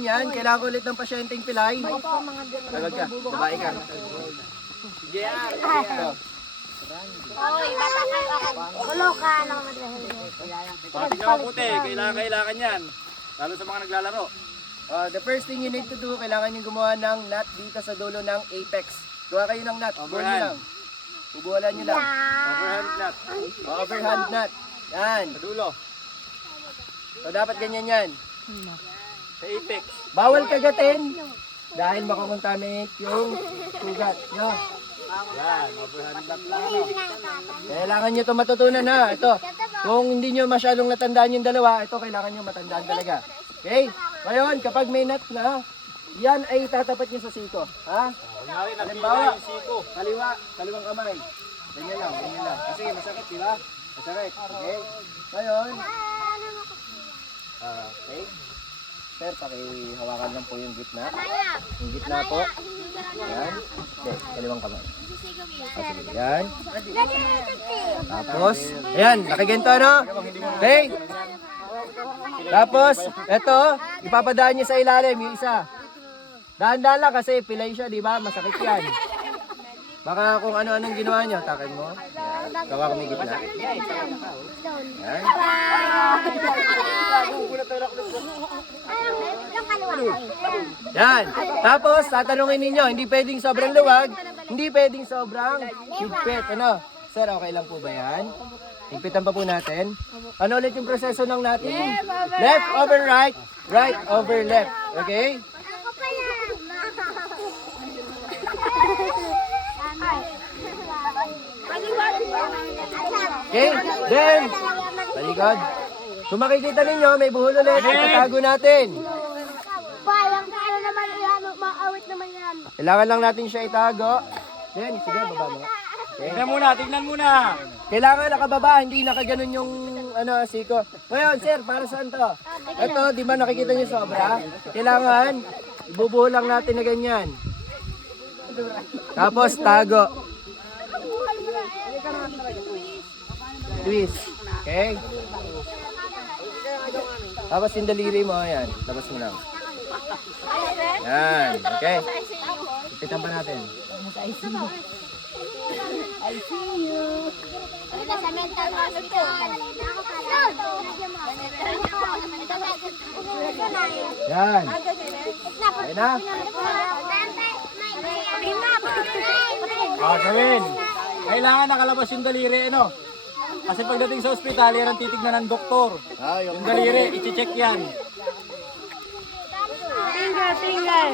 Yan, kailangan ko ulit ng pasyenteng pilay. Tagal ka, babae ka. Yeah. Oy, bata ka ako. Gulo ka ng madrahil. Pati ka mabuti, kailangan yan. Lalo sa mga naglalaro. The first thing you need to do, kailangan nyo gumawa ng nut dito sa dulo ng apex. Gawa kayo ng nut, bubuhan nyo lang. Bubuhalan nyo lang. Overhand nut. Overhand nut. Yan. Sa dulo. So dapat ganyan yan. Sa apex. Bawal kagatin dahil makakontaminate yung sugat. No? Yan, overhand nut lang. No? Kailangan nyo ito matutunan ha. Ito. Kung hindi nyo masyadong natandaan yung dalawa, ito kailangan nyo matandaan talaga. Okay? Ngayon, kapag may nut na, yan ay tatapat nyo sa siko. Ha? Kunyari, Halimbawa, napila yung siko. kaliwang kamay. Ganyan lang, ganyan lang. Kasi masakit, di ba? Masakit. Okay? Ngayon, okay? Sir, pakihawakan lang po yung gitna. Yung gitna po. Yan. Okay, kaliwang kamay. Yan. Tapos, ayan, nakaganto, no? Okay? Tapos, eto, ipapadaan niyo sa ilalim, yung isa. Dahan-dahan lang kasi pilay siya, di ba? Masakit yan. Baka kung ano-anong ginawa niyo, takin mo. Yan. Gawa ko may gitna. Yan. Yan. Tapos, tatanungin ninyo, hindi pwedeng sobrang luwag, hindi pwedeng sobrang higpit. Ano? Sir, okay lang po ba yan? Higpitan pa po natin. Ano ulit yung proseso ng natin? Left over right, right over left. Okay? Ako pa yan. Okay? Then, talikod. Kung makikita ninyo, may buhol ulit. Itatago natin. Parang ano naman yan, maawit naman yan. Kailangan lang natin siya itago. Then, sige, baba mo. Okay. Tignan muna. Kailangan nakababa, hindi nakaganon yung siko. Ngayon, sir, para saan to? Ito, di ba nakikita niyo sobra? Kailangan, ibubuhol lang natin na ganyan. Tapos, tago. Twist. Okay? Tapos yung daliri mo, yan. Tapos mo lang. Yan. Okay? Ipitan pa natin. I see you. Wala sa mental hospital. Yan. Ayun na. Gawin. Kailangan nakalabas yung daliri, ano? Kasi pagdating sa ospital, yan ang titignan ng doktor. Yung daliri, i-check yan. Tinggal.